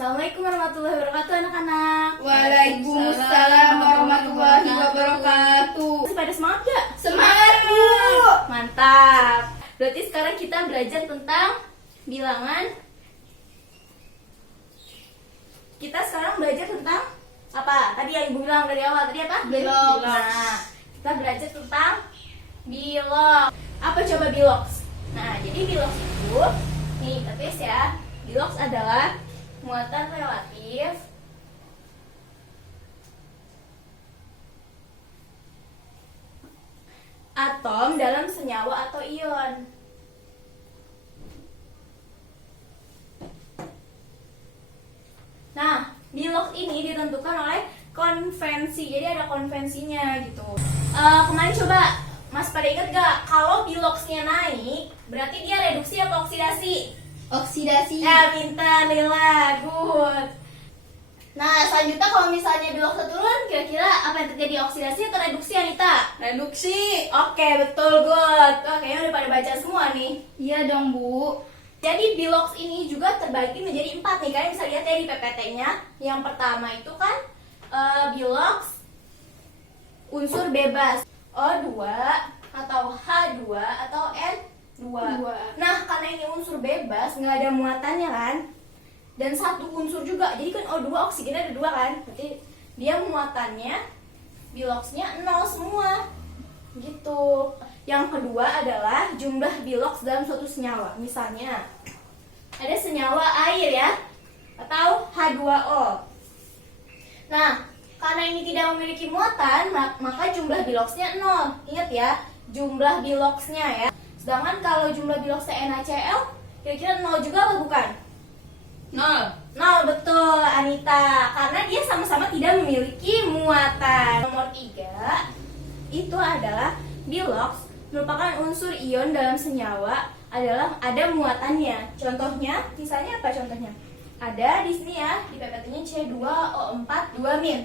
Assalamualaikum warahmatullahi wabarakatuh anak-anak. Waalaikumsalam warahmatullahi wabarakatuh. Masih pada semangat gak? Semangat, Bu. Mantap. Berarti sekarang kita belajar tentang bilangan. Kita sekarang belajar tentang apa? Tadi yang Ibu bilang dari awal tadi apa? Bilox. Nah, kita belajar tentang bilox. Apa coba bilox? Nah, jadi bilox itu nih, tes ya. Bilox adalah muatan relatif atom dalam senyawa atau ion. Nah, bilox ini ditentukan oleh konvensi. Jadi ada konvensinya gitu. Kemarin coba Mas pada ingat gak kalau biloxnya naik berarti dia reduksi atau oksidasi? Oksidasi. Ya, pintar Lila, good. Nah, selanjutnya kalau misalnya biloxnya turun, kira-kira apa yang terjadi, oksidasi atau reduksi, Anita? Reduksi. Oke, betul, good. Kayaknya udah pada baca semua nih. Iya dong, Bu. Jadi bilox ini juga terbagi menjadi 4 nih. Kalian bisa lihat ya di PPT-nya. Yang pertama itu kan bilox unsur bebas O2 atau H2 atau N2. Nah, karena ini unsur bebas, nggak ada muatannya kan, dan satu unsur juga, jadi kan O2 oksigennya ada 2 kan, berarti dia muatannya biloxnya 0 semua gitu. Yang kedua adalah jumlah bilox dalam suatu senyawa. Misalnya ada senyawa air ya, atau H2O. Nah, karena ini tidak memiliki muatan, maka jumlah biloxnya 0. Ingat ya, jumlah biloxnya ya. Sedangkan kalau jumlah biloxnya NaCl, kira-kira 0 juga atau bukan? 0. 0, betul Anita. Karena dia sama-sama tidak memiliki muatan. Nomor 3, itu adalah bilox merupakan unsur ion dalam senyawa adalah ada muatannya. Contohnya, misalnya apa contohnya? Ada di sini ya, di PPT-nya C2O4 2-. Nih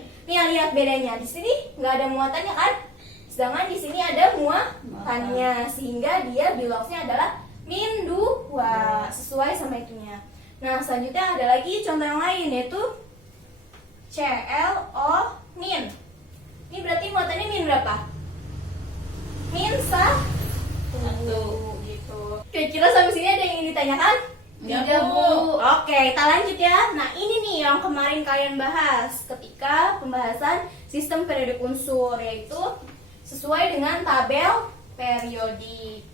lihat bedanya. Di sini nggak ada muatannya kan? Sedangkan di sini ada muatannya, sehingga dia biloxnya adalah -2, sesuai sama itunya. Nah, selanjutnya ada lagi contoh yang lain, yaitu ClO-. Ini berarti muatannya min berapa? -1 gitu. Kira-kira sampai sini ada yang ingin ditanyakan? Tidak, Bu. Oke, kita lanjut ya. Nah, ini nih yang kemarin kalian bahas ketika pembahasan sistem periodik unsur, yaitu sesuai dengan tabel periodik.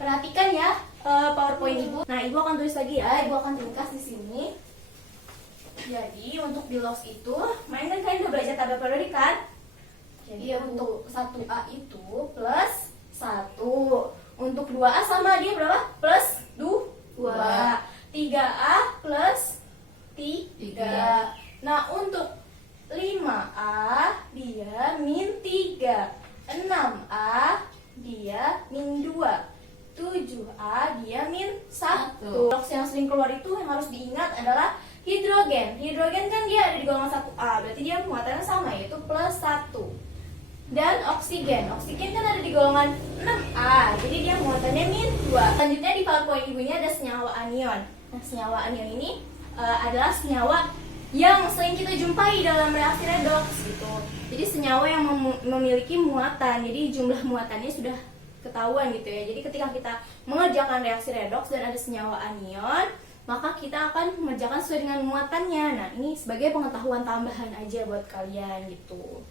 Perhatikan ya PowerPoint Ibu. Nah, Ibu akan tulis lagi ya. Ibu akan ringkas di sini. Jadi, untuk bilox itu, main kan kalian udah belajar tabel periodik kan? Jadi, untuk 1A itu plus 1. Untuk 2A sama dia berapa? Plus 2. 3A plus 3. Nah, untuk 5A dia -3. 6A dia -2. 7A dia -1. Bilox yang sering keluar itu yang harus diingat adalah hidrogen. Hidrogen kan dia ada di golongan 1A, berarti dia muatannya sama, yaitu plus 1. Dan oksigen kan ada di golongan 6A, jadi dia muatannya -2. Selanjutnya di PowerPoint Ibunya ada senyawa anion. Nah, senyawa anion ini adalah senyawa yang sering kita jumpai dalam reaksi redoks gitu. Jadi senyawa yang memiliki muatan, jadi jumlah muatannya sudah ketahuan gitu ya. Jadi ketika kita mengerjakan reaksi redoks dan ada senyawa anion, maka kita akan mengerjakan sesuai dengan muatannya. Nah, ini sebagai pengetahuan tambahan aja buat kalian gitu.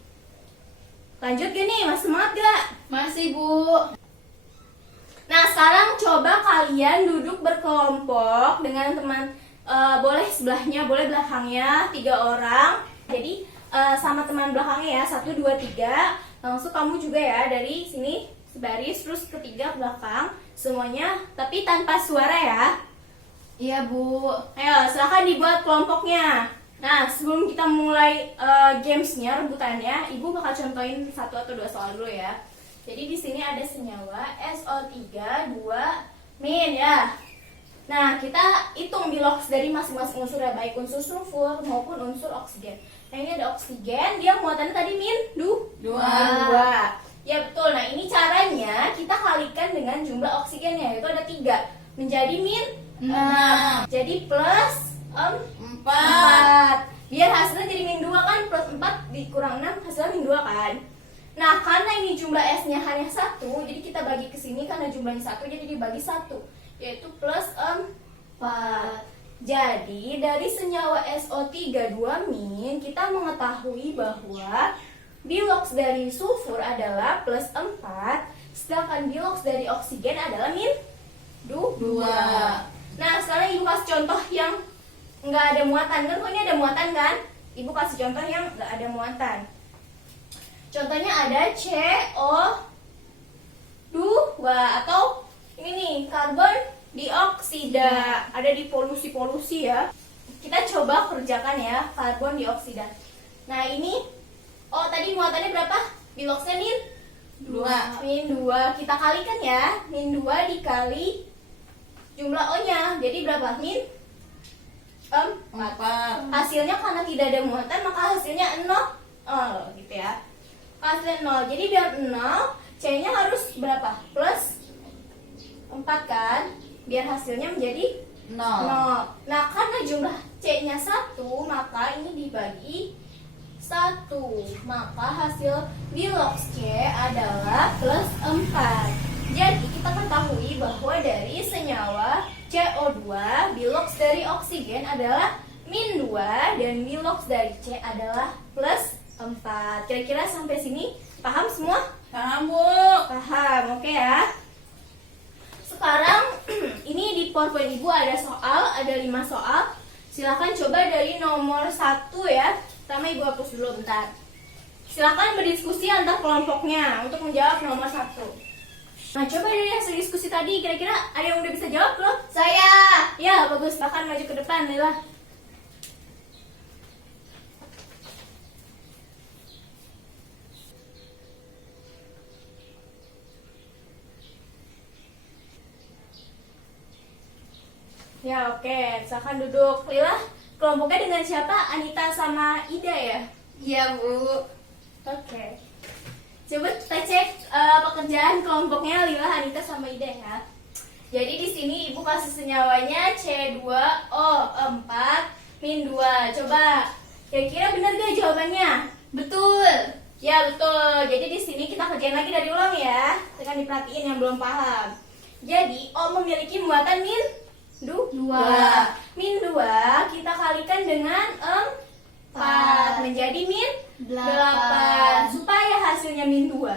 Lanjut gini, masih semangat gak? Masih, Bu. Nah, sekarang coba kalian duduk berkelompok dengan teman, boleh sebelahnya, boleh belakangnya, 3 orang. Jadi sama teman belakangnya ya, 1, 2, 3. Langsung kamu juga ya, dari sini sebaris, terus ketiga belakang, semuanya, tapi tanpa suara ya. Iya, Bu. Ayo, silahkan dibuat kelompoknya. Nah, sebelum kita mulai gamesnya, rebutannya, Ibu bakal contohin 1 atau 2 soal dulu ya. Jadi di sini ada senyawa SO3 2- ya. Nah, kita hitung bilox dari masing-masing unsur ya, baik unsur sulfur maupun unsur oksigen. Nah, ini ada oksigen, dia muatannya tadi -2. Ya betul. Nah, ini caranya kita kalikan dengan jumlah oksigennya, yaitu ada 3. Menjadi -6. Jadi jumlah S-nya hanya 1, jadi kita bagi ke sini karena jumlahnya 1, jadi dibagi 1, yaitu plus 4. Jadi dari senyawa SO3 2-, kita mengetahui bahwa biloks dari sulfur adalah plus 4, sedangkan biloks dari oksigen adalah -2. Nah, sekarang ibu kasih contoh yang nggak ada muatan kan? Kok ini ada muatan kan? Ibu kasih contoh yang nggak ada muatan. Contohnya ada CO2 atau ini nih karbon dioksida, ada di polusi-polusi ya. Kita coba kerjakan ya, karbon dioksida. Nah ini, tadi muatannya berapa? Biloksnya -2. Kita kalikan ya, -2 dikali jumlah O-nya, jadi berapa? -4. Hasilnya karena tidak ada muatan, maka hasilnya 0, gitu ya. Hasilnya 0, jadi biar 0, C-nya harus berapa? Plus 4 kan? Biar hasilnya menjadi 0. Nah, karena jumlah C-nya 1, maka ini dibagi 1. Maka hasil biloks C adalah plus 4. Jadi, kita ketahui bahwa dari senyawa CO2, biloks dari oksigen adalah -2 dan biloks dari C adalah plus 4. Kira-kira sampai sini paham semua? Paham, Bu. Paham, oke ya. Sekarang ini di PowerPoint Ibu ada soal, ada 5 soal. Silahkan coba dari nomor 1 ya. Pertama Ibu hapus dulu bentar. Silahkan berdiskusi antar kelompoknya untuk menjawab nomor 1. Nah, coba dari hasil diskusi tadi, kira-kira ada yang udah bisa jawab belum? Saya. Ya, bagus. Bahkan maju ke depan, Lila. Ya, oke. Silakan duduk. Lila, kelompoknya dengan siapa? Anita sama Ida ya? Iya, Bu. Oke. Coba kita cek pekerjaan kelompoknya Lila, Anita sama Ida ya. Jadi di sini Ibu kasih senyawanya C2O4 -2. Coba kira-kira benar gak jawabannya? Betul. Ya, betul. Jadi di sini kita kerjain lagi dari ulang ya. Tekan diperhatiin yang belum paham. Jadi O memiliki muatan -2 kita kalikan dengan 4 menjadi -8. Supaya hasilnya -2,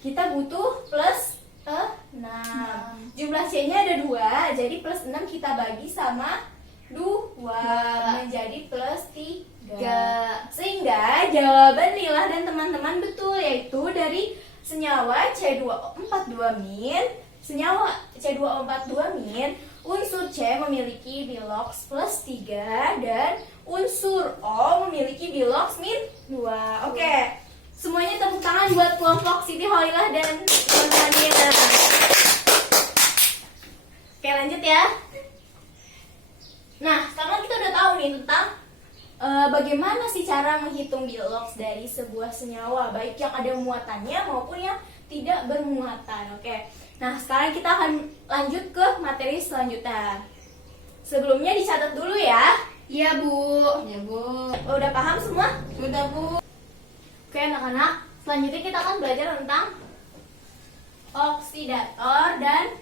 kita butuh plus 6. Jumlah C-nya ada 2, jadi plus 6 kita bagi sama 2 menjadi plus 3. Sehingga jawaban Lila dan teman-teman betul, yaitu dari senyawa C2O42-, senyawa C2O42-, unsur C memiliki biloks plus 3 dan unsur O memiliki biloks -2. Oke. Semuanya tepuk tangan buat kelompok Siti Holilah dan teman-temannya. Oke, lanjut ya. Nah, sekarang kita udah tahu nih tentang bagaimana sih cara menghitung biloks dari sebuah senyawa, baik yang ada muatannya maupun yang tidak bermuatan. Oke. Nah, sekarang kita akan lanjut ke materi selanjutnya. Sebelumnya dicatat dulu ya. Iya, Bu. Iya, Bu. Udah paham semua? Sudah, Bu. Oke, anak-anak. Selanjutnya kita akan belajar tentang oksidator dan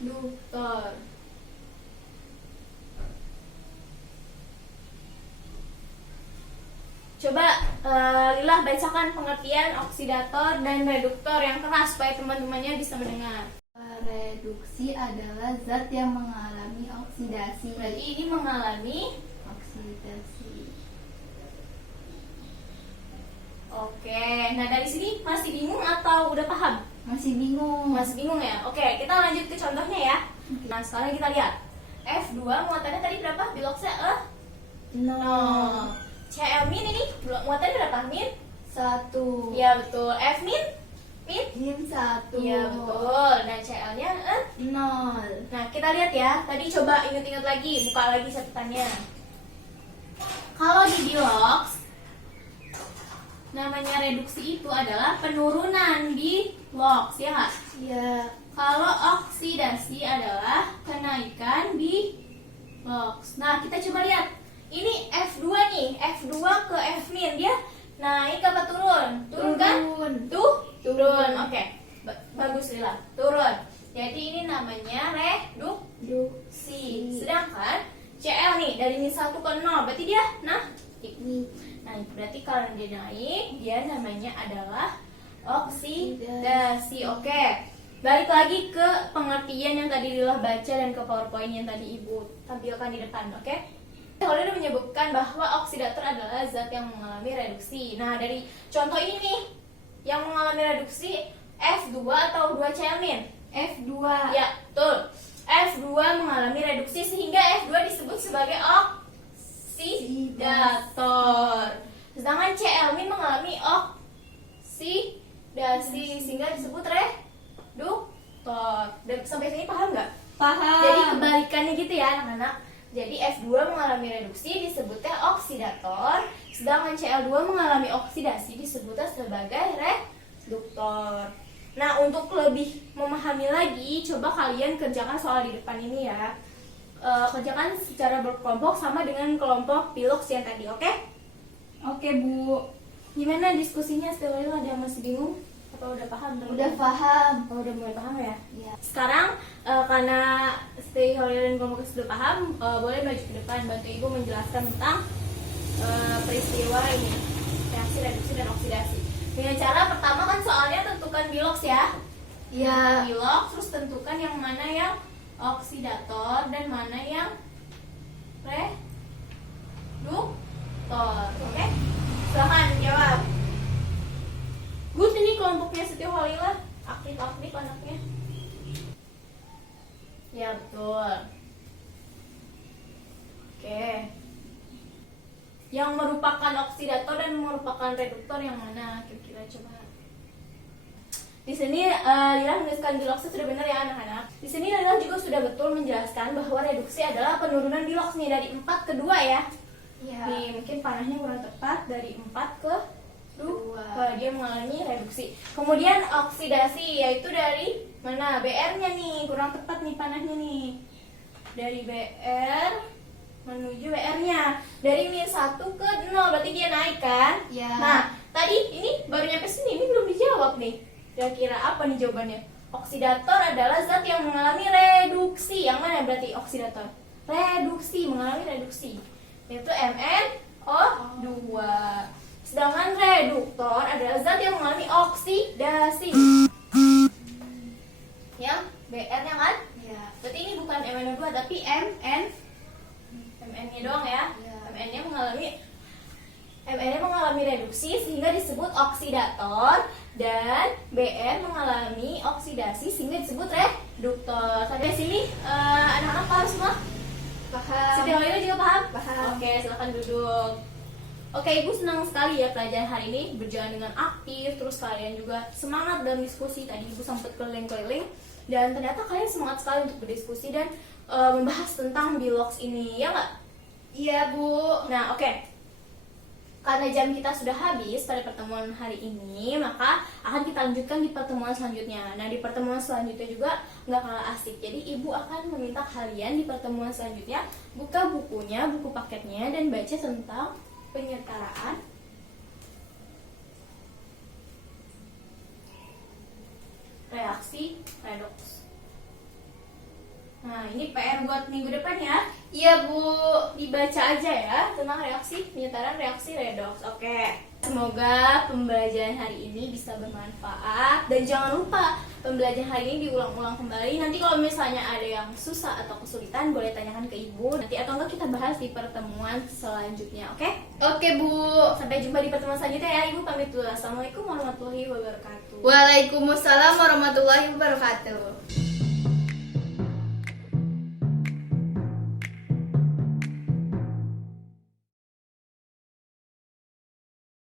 reduktor. Coba Lila bacakan pengertian oksidator dan reduktor yang keras supaya teman-temannya bisa mendengar. Reduksi adalah zat yang mengalami oksidasi. Berarti ini mengalami Oksidasi. Oke, nah dari sini masih bingung atau udah paham? Masih bingung. Masih bingung ya? Oke, kita lanjut ke contohnya ya. Nah, sekarang kita lihat. F2 muatannya tadi berapa? Biloksnya 0. Cl- ini muatannya berapa? -1. Ya, betul. F min? -1. Ya, betul. Dan Cl-nya 0. Nah, kita lihat ya. Tadi coba ingat-ingat lagi, buka lagi catatannya. Kalau di biloks, namanya reduksi itu adalah penurunan biloks, ya nggak? Iya. Kalau oksidasi adalah kenaikan biloks. Nah, kita coba lihat. Ini F2 nih, F2 ke F min, dia naik apa turun? Turun kan? Turun. Tuh, Turun. Oke. Bagus Lila. Turun. Jadi ini namanya reduksi. Sedangkan CL nih dari min 1 ke 0. Berarti dia Nah, berarti kalau dia naik, dia namanya adalah oksidasi. Oke. Balik lagi ke pengertian yang tadi Lila baca dan ke PowerPoint yang tadi Ibu tampilkan di depan, oke? Holder menyebutkan bahwa oksidator adalah zat yang mengalami reduksi. Nah, dari contoh ini nih, yang mengalami reduksi F2 atau 2Cl min? F2. Ya, betul. F2 mengalami reduksi sehingga F2 disebut sebagai oksidator. Sedangkan Cl min mengalami oksidasi sehingga disebut reduktor. Dan sampai sini paham nggak? Paham. Jadi kebalikannya gitu ya anak-anak. Jadi F2 mengalami reduksi disebutnya oksidator, sedangkan Cl2 mengalami oksidasi disebutnya sebagai reduktor. Nah, untuk lebih memahami lagi, coba kalian kerjakan soal di depan ini ya. Kerjakan secara berkelompok sama dengan kelompok piloks yang tadi, oke? Oke, Bu. Gimana diskusinya? Setelah itu ada yang masih bingung? Apa udah paham? Udah paham. Oh, udah mulai paham ya? Ya. Sekarang karena stakeholder dan kelompok sudah paham, boleh maju ke depan bantu Ibu menjelaskan tentang peristiwa ini, reaksi reduksi dan oksidasi. Dengan cara pertama kan soalnya tentukan biloks ya. Ya. Biloks, terus tentukan yang mana yang oksidator dan mana yang reduktor. Oke? Silakan jawab. Good, ini kelompoknya Siti Holila aktif-aktif anaknya. Ya betul. Oke. Yang merupakan oksidator dan merupakan reduktor yang mana? Kira-kira coba. Di sini Lila menuliskan biloksnya sudah benar ya anak-anak. Di sini Lila juga sudah betul menjelaskan bahwa reduksi adalah penurunan biloks nih dari 4 ke 2 ya. Ya. Nih, mungkin panahnya kurang tepat dari 4 ke 2. Kalau dia mengalami reduksi. Kemudian oksidasi yaitu dari mana? BR-nya nih, kurang tepat nih panahnya nih. Dari BR menuju BR-nya. Dari min 1 ke 0, berarti dia naik kan? Ya. Nah, tadi ini baru nyampe sini, ini belum dijawab nih. Kira-kira apa nih jawabannya? Oksidator adalah zat yang mengalami reduksi. Yang mana berarti oksidator? Reduksi, mengalami reduksi. Yaitu MnO2. Sedangkan reduktor adalah zat yang mengalami oksidasi. Yang BR-nya kan? Ya. Berarti ini bukan MnO2 tapi MN-nya doang ya. Ya. MN-nya mengalami reduksi sehingga disebut oksidator dan BR mengalami oksidasi sehingga disebut reduktor. Sampai sini anak-anak paham semua? Paham. Siti Holila juga paham? Paham. Oke, silakan duduk. Oke, Ibu senang sekali ya pelajaran hari ini berjalan dengan aktif, terus kalian juga semangat dalam diskusi. Tadi Ibu sempat keliling-keliling dan ternyata kalian semangat sekali untuk berdiskusi dan membahas tentang biloks ini, ya nggak? Iya, Bu. Nah, oke. Karena jam kita sudah habis pada pertemuan hari ini, maka akan kita lanjutkan di pertemuan selanjutnya. Nah, di pertemuan selanjutnya juga nggak kalah asik. Jadi, Ibu akan meminta kalian di pertemuan selanjutnya buka bukunya, buku paketnya, dan baca tentang penyertaraan reaksi redoks. Nah, ini PR buat minggu depan ya. Iya, Bu. Dibaca aja ya tentang reaksi penyertaraan reaksi redoks. Oke. Semoga pembelajaran hari ini bisa bermanfaat dan jangan lupa pembelajaran hari ini diulang-ulang kembali. Nanti kalau misalnya ada yang susah atau kesulitan boleh tanyakan ke Ibu nanti atau enggak kita bahas di pertemuan selanjutnya. Oke? Oke, Bu. Sampai jumpa di pertemuan selanjutnya ya. Ibu pamit dulu. Assalamualaikum warahmatullahi wabarakatuh. Waalaikumsalam warahmatullahi wabarakatuh.